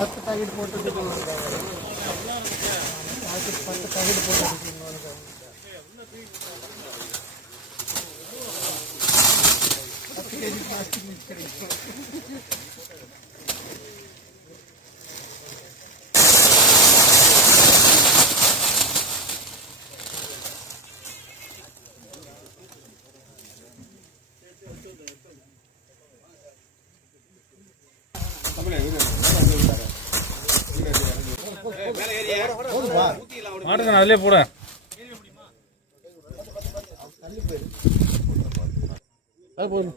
பத்து பாக்கெட் போட்டு பத்து பாக்கெட் போட்டு பத்து கேஜி பிளாஸ்டிக் மாட்டுக்கு அதிலே போட. அது போதும்.